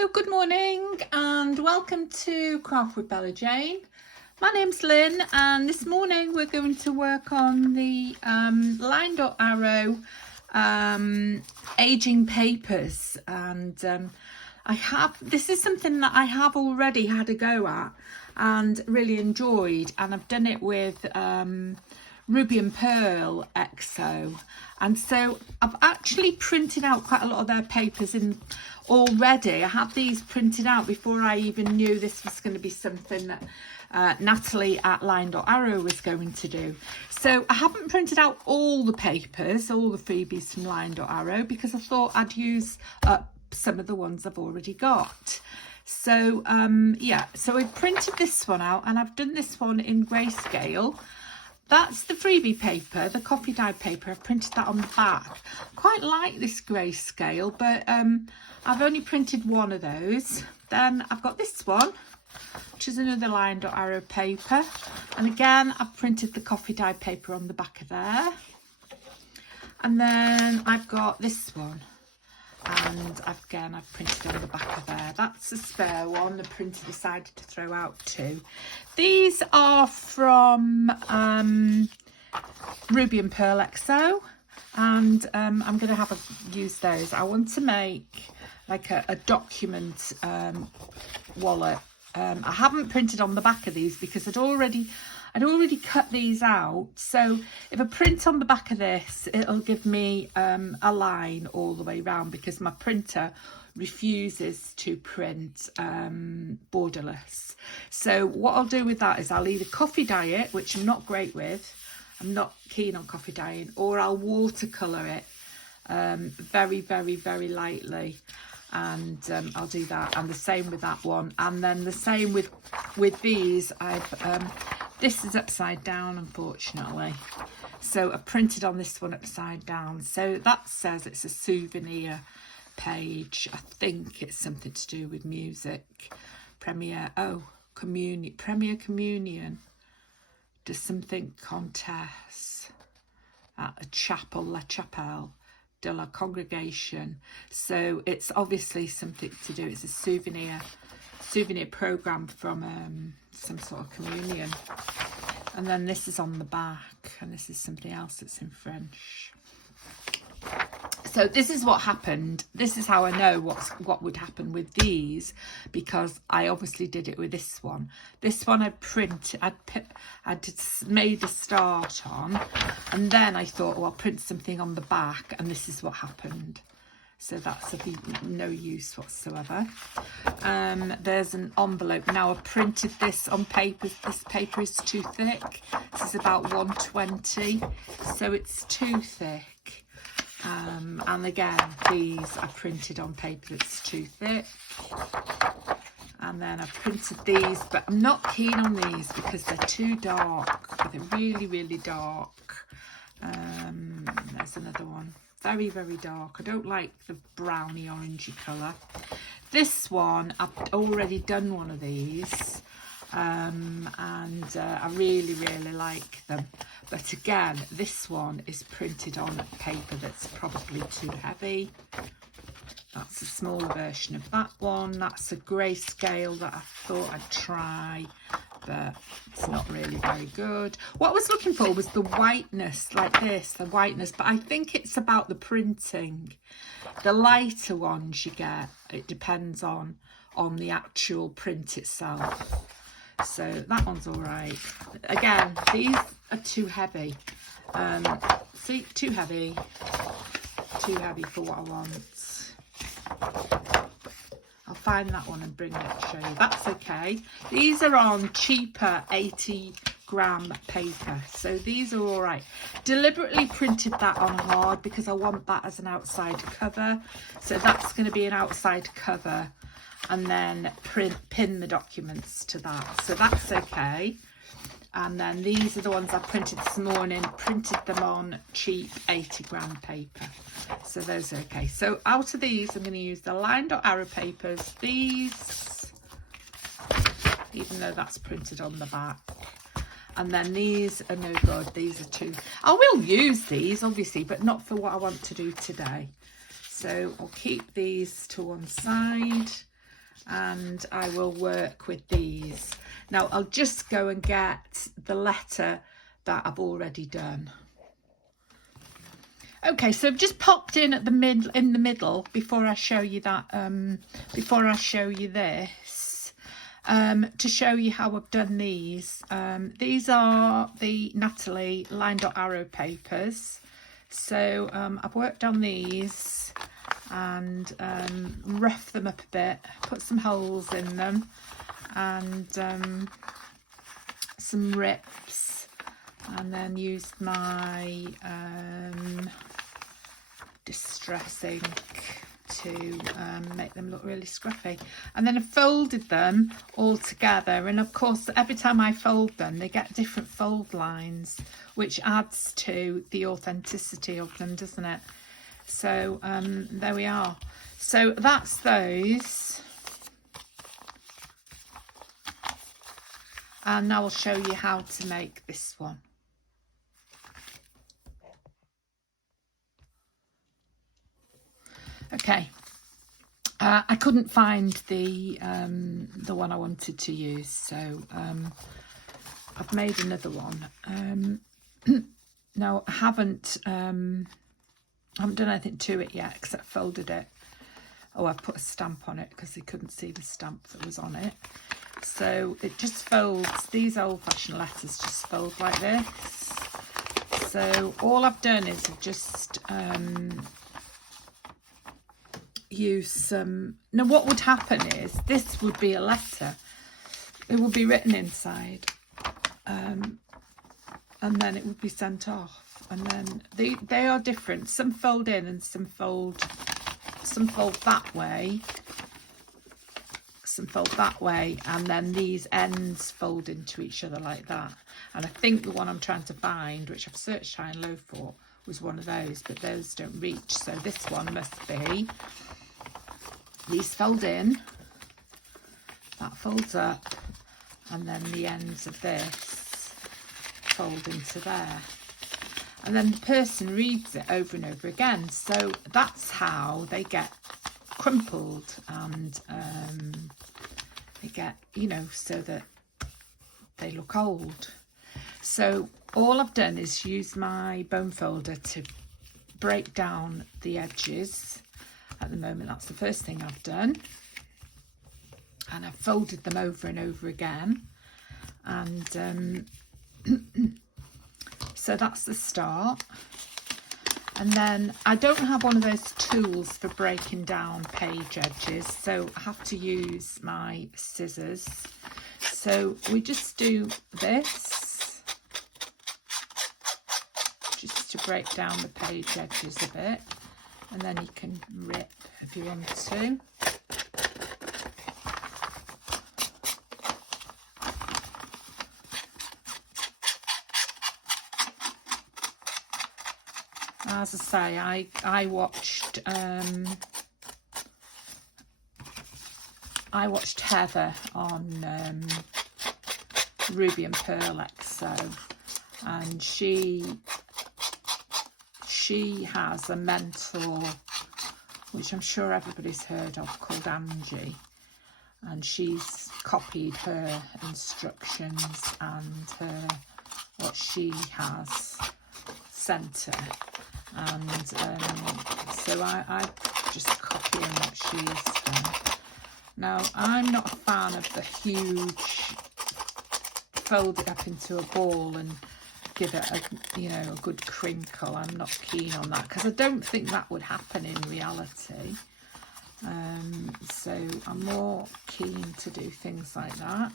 Hello, good morning and welcome to Craft with Bella Jane. My name's Lynn and this morning we're going to work on the line.arrow aging papers, and this is something that I have already had a go at and really enjoyed, and I've done it with Ruby and Pearl XO, and so I've actually printed out quite a lot of their papers in already. I had these printed out before I even knew this was going to be something that Natalie at line.arrow was going to do. So I haven't printed out all the papers, all the freebies from line.arrow, because I thought I'd use up some of the ones I've already got. So yeah, so I printed this one out and I've done this one in grayscale. That's the freebie paper, the coffee dyed paper. I've printed that on the back. Quite like this grayscale, but I've only printed one of those. Then I've got this one, which is another line.arrow paper. And again, I've printed the coffee dyed paper on the back of there. And then I've got this one. And again, I've printed on the back of there. That's a spare one. The printer decided to throw out two. These are from Ruby and Pearl XO, and I'm going to have a use those. I want to make like a document wallet. I haven't printed on the back of these because I'd already cut these out. So if I print on the back of this, it'll give me a line all the way around, because my printer refuses to print borderless. So what I'll do with that is I'll either coffee dye it, which I'm not great with. I'm not keen on coffee dyeing, or I'll watercolour it very, very, very lightly. And I'll do that, and the same with that one, and then the same with these. This is upside down, unfortunately, so I printed on this one upside down. So that says it's a souvenir page. I think it's something to do with music. Premier Communion does something contest at a chapel, La Chapelle de la Congregation. So it's obviously something to do, it's a souvenir program from some sort of communion. And then this is on the back, and this is something else that's in French. So this is what happened. This is how I know what would happen with these, because I obviously did it with this one. This one I'd made a start on, and then I thought, oh, I'll print something on the back, and this is what happened. So that's of no use whatsoever. There's an envelope. Now I've printed this on paper. This paper is too thick. This is about 120, so it's too thick. And again, these I printed on paper that's too thick. And then I've printed these, but I'm not keen on these because they're too dark. They're really, really dark. There's another one. Very, very dark. I don't like the browny orangey colour. This one, I've already done one of these. And I really, really like them. But again, this one is printed on paper that's probably too heavy. That's a smaller version of that one. That's a grayscale that I thought I'd try, but it's not really very good. What I was looking for was the whiteness, like this, the whiteness, but I think it's about the printing. The lighter ones you get, it depends on the actual print itself. So that one's all right. Again, these are too heavy. See, too heavy for what I want. I'll find that one and bring it to show you. That's okay. These are on cheaper 80-gram paper, so these are all right. Deliberately printed that on hard because I want that as an outside cover. So that's going to be an outside cover, and then pin the documents to that. So that's okay. And then these are the ones I printed this morning, printed them on cheap 80-gram paper. So those are okay. So out of these, I'm going to use the line.arrow papers. These, even though that's printed on the back. And then these are no good. These are too... I will use these, obviously, but not for what I want to do today. So I'll keep these to one side. and I will work with these. Now I'll just go and get the letter that I've already done. Okay, so I've just popped in at the middle before I show you that, before I show you this, to show you how I've done these. These are the Natalie line dot arrow papers. So I've worked on these and roughed them up a bit, put some holes in them and some rips, and then used my distress ink to make them look really scruffy. And then I folded them all together, and of course every time I fold them they get different fold lines, which adds to the authenticity of them, doesn't it? So there we are. So that's those, and now I'll show you how to make this one. Okay, I couldn't find the one I wanted to use, so I've made another one. Now I haven't done anything to it yet except folded it. Oh, I put a stamp on it because they couldn't see the stamp that was on it. So it just folds. These old-fashioned letters just fold like this. So all I've done is I've just use some. Now what would happen is this would be a letter, it would be written inside, and then it would be sent off, and then they are different. Some fold in and some fold that way, some fold that way, and then these ends fold into each other like that. And I think the one I'm trying to find, which I've searched high and low for, was one of those, but those don't reach. So this one must be, these fold in, that folds up, and then the ends of this fold into there. And then the person reads it over and over again. So that's how they get crumpled, and they get, you know, so that they look old. So all I've done is use my bone folder to break down the edges. At the moment, that's the first thing I've done, and I've folded them over and over again, and so that's the start. And then I don't have one of those tools for breaking down page edges, so I have to use my scissors. So we just do this just to break down the page edges a bit. And then you can rip if you want to. As I say, I watched Heather on Ruby and Pearl XO, and she has a mentor, which I'm sure everybody's heard of, called Angie, and she's copied her instructions and what she has sent her, and so I just copying what she's done. Now I'm not a fan of the huge fold it up into a ball and give it a, you know, a good crinkle. I'm not keen on that because I don't think that would happen in reality. So I'm more keen to do things like that.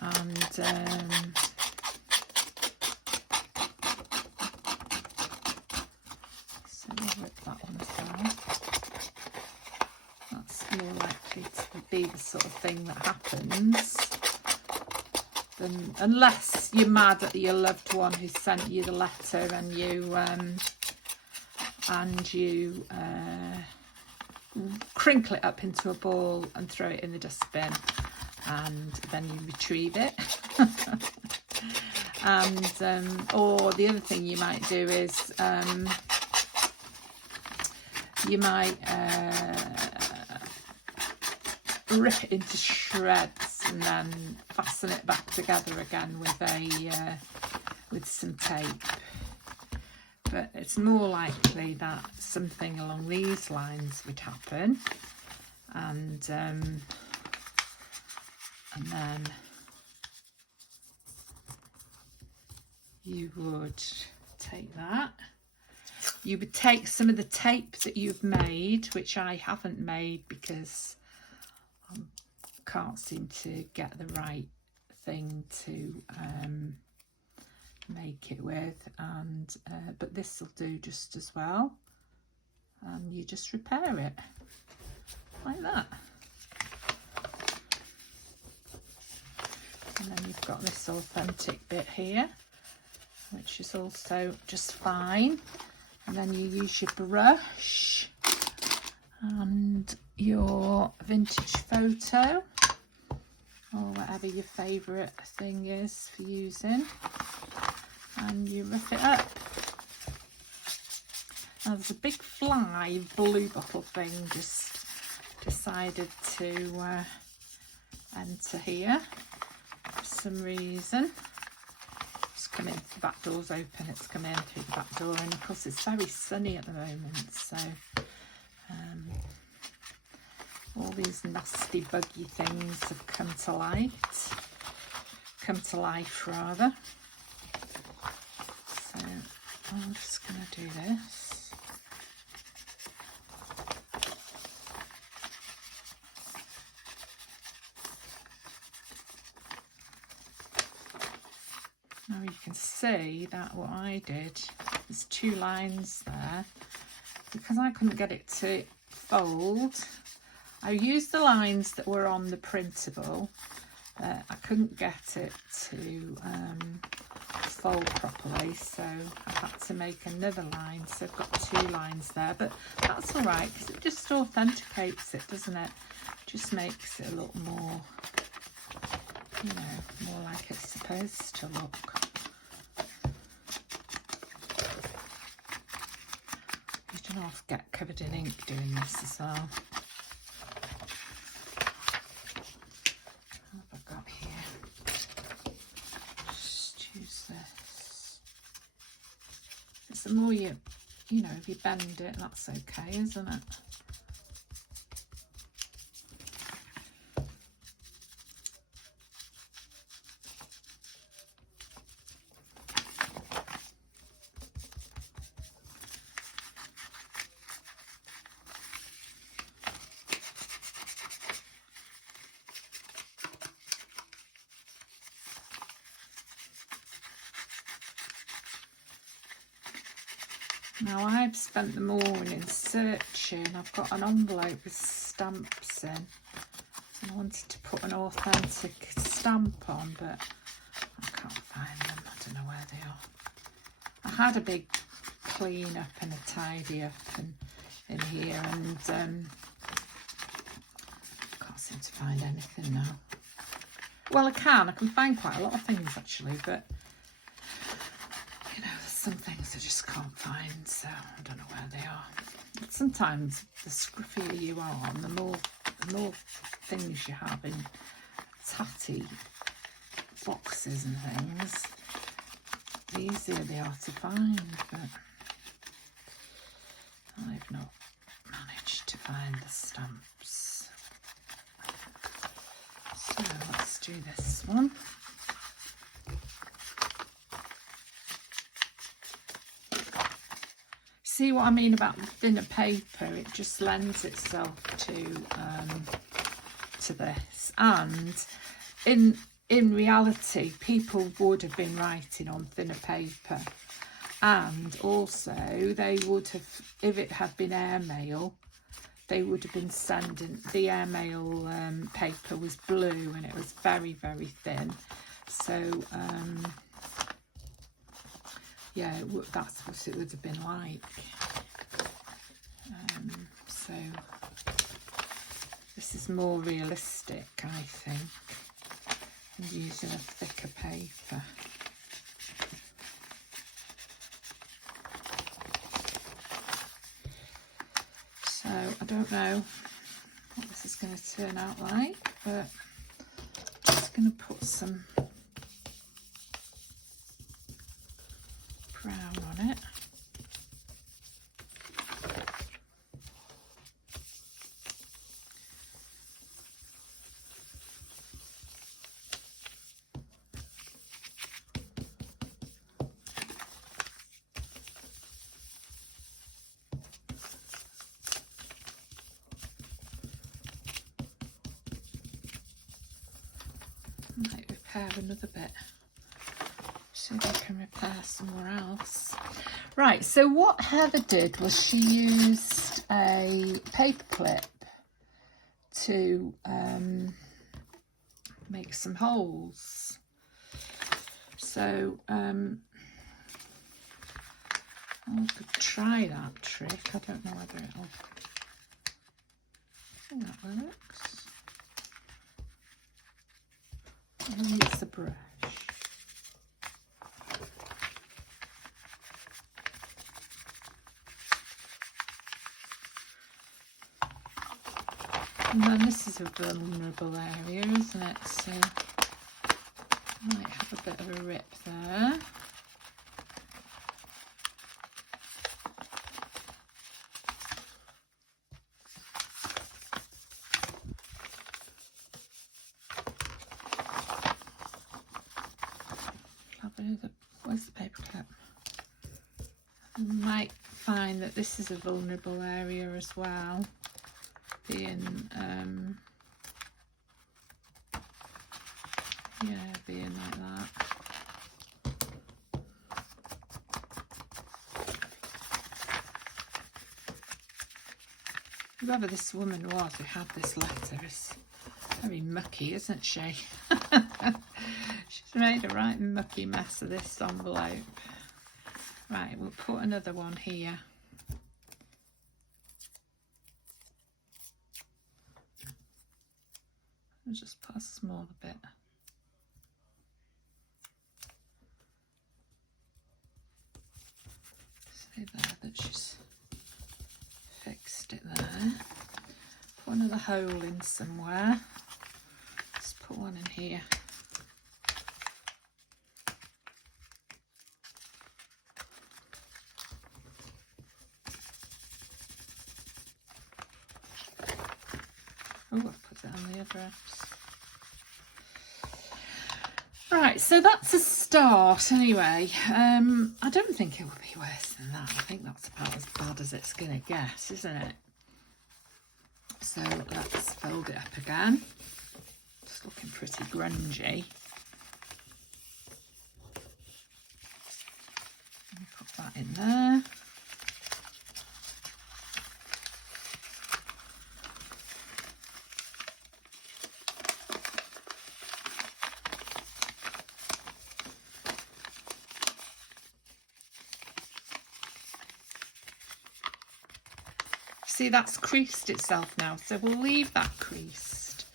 And so we'll rip that one as well. That's more likely to be the sort of thing that happens. Unless you're mad at your loved one who sent you the letter and you crinkle it up into a ball and throw it in the dustbin, and then you retrieve it. And or the other thing you might do is you might rip it into shreds and then fasten it back together again with some tape. But it's more likely that something along these lines would happen, and then you would take that. You would take some of the tape that you've made, which I haven't made because I can't seem to get the right thing to make it with, and but this will do just as well, and you just repair it like that. And then you've got this authentic bit here, which is also just fine. And then you use your brush and your vintage photo, or whatever your favourite thing is for using, and you rough it up. Now there's a big fly blue bottle thing just decided to enter here for some reason. It's come in, the back door's open, it's come in through the back door, and of course it's very sunny at the moment, so all these nasty buggy things have come to life rather. So I'm just going to do this. Now you can see that what I did, there's 2 lines there, because I couldn't get it to fold. I used the lines that were on the printable. I couldn't get it to fold properly, so I had to make another line. So I've got 2 lines there, but that's all right because it just authenticates it, doesn't it? Just makes it a lot more, you know, more like it's supposed to look. You don't have to get covered in ink doing this as well. The more you know, if you bend it, that's okay, isn't it? Now I've spent the morning searching. I've got an envelope with stamps in. I wanted to put an authentic stamp on, but I can't find them. I don't know where they are. I had a big clean up and a tidy up in here, and can't seem to find anything now. Well, I can find quite a lot of things actually, but you know, there's some things I just can't find, so I don't know where they are. But sometimes the scruffier you are, and the more things you have in tatty boxes and things, the easier they are to find. But I've not managed to find the stamps. So let's do this one. See what I mean about the thinner paper? It just lends itself to this, and in reality people would have been writing on thinner paper, and also they would have, if it had been airmail, they would have been sending, the airmail paper was blue and it was very, very thin, so yeah, that's what it would have been like. So this is more realistic, I think, and using a thicker paper. So I don't know what this is going to turn out like, but I'm just going to put some brown on it. Might repair another bit so we can repair somewhere else. Right, so what Heather did was she used a paper clip to make some holes. So I could try that trick. I don't know whether it'll. I think that works. I think it's the brush. And then this is a vulnerable area, isn't it? So I might have a bit of a rip there. Where's the paper clip? I might find that this is a vulnerable area as well, being being like that. Whoever this woman was who had this letter is very mucky, isn't she? She's made a right mucky mess of this envelope. Right, we'll put another one here. I'll just put a smaller bit. See there that she's fixed it there. Put another hole in somewhere. Let's put one in here. Oh, I've put it on the address. Right, so that's a start anyway. I don't think it will be worse than that. I think that's about as bad as it's going to get, isn't it? So let's fold it up again. It's looking pretty grungy. Put that in there. See, that's creased itself now, so we'll leave that creased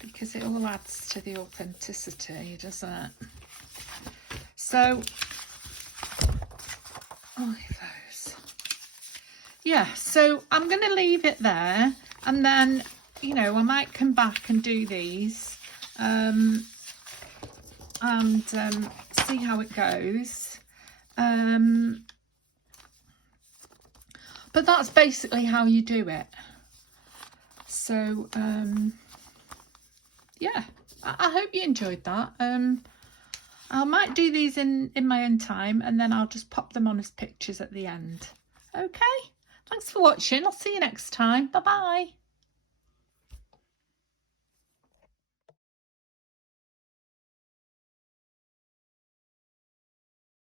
because it all adds to the authenticity, doesn't it? So, I'll leave those. Yeah, so I'm going to leave it there, and then, you know, I might come back and do these and see how it goes. But that's basically how you do it. So, yeah, I hope you enjoyed that. I might do these in my own time, and then I'll just pop them on as pictures at the end. Okay, thanks for watching. I'll see you next time. Bye-bye.